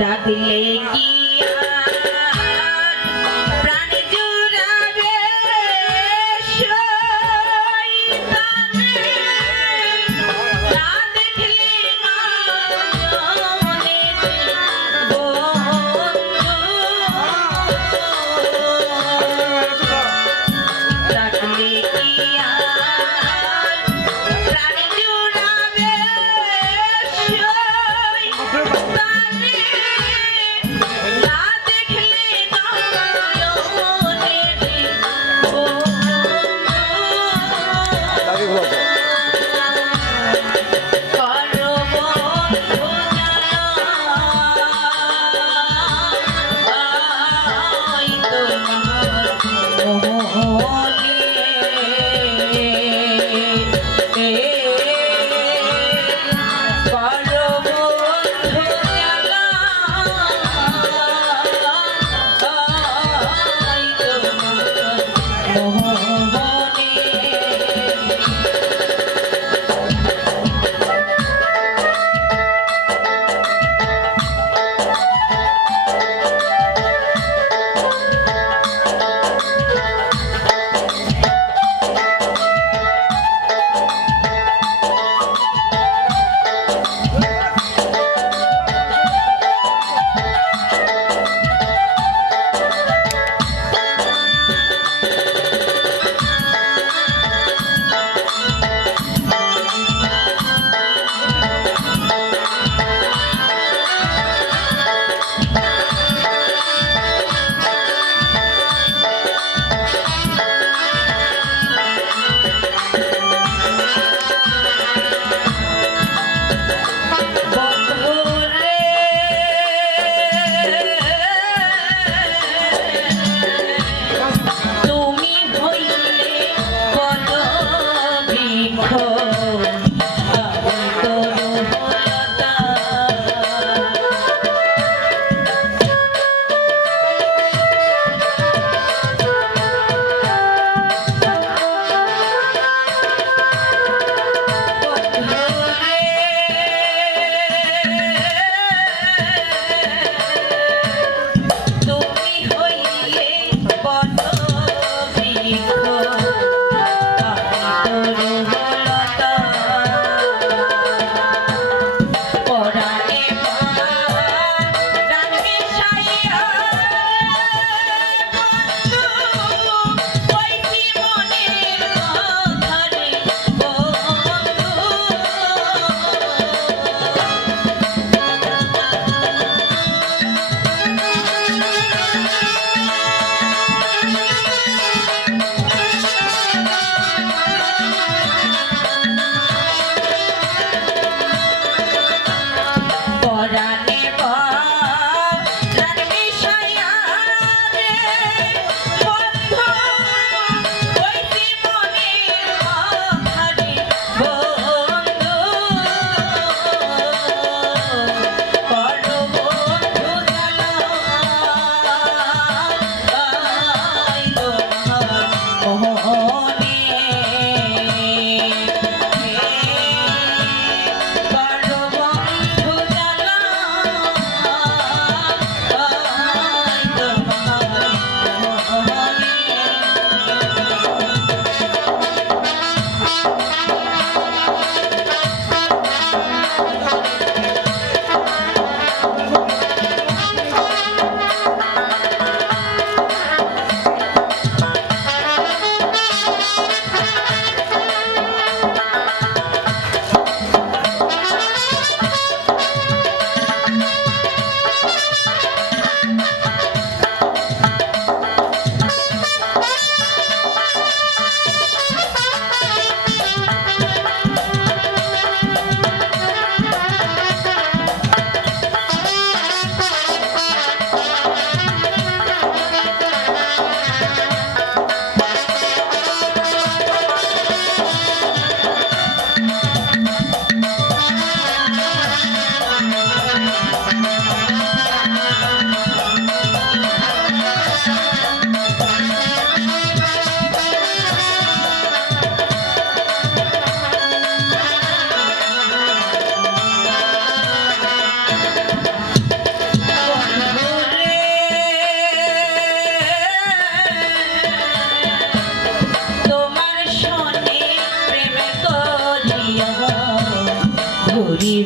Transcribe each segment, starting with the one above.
ডাকলে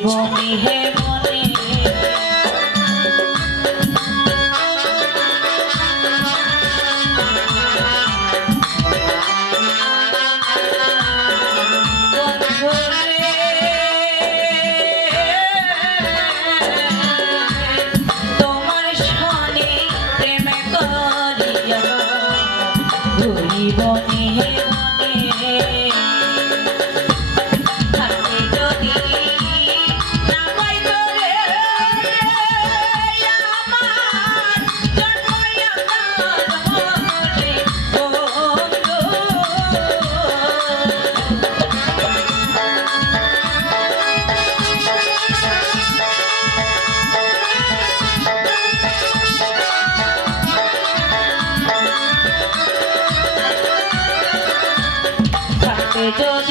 ঘুরিব হে মনে। ঘুরিব হে Don't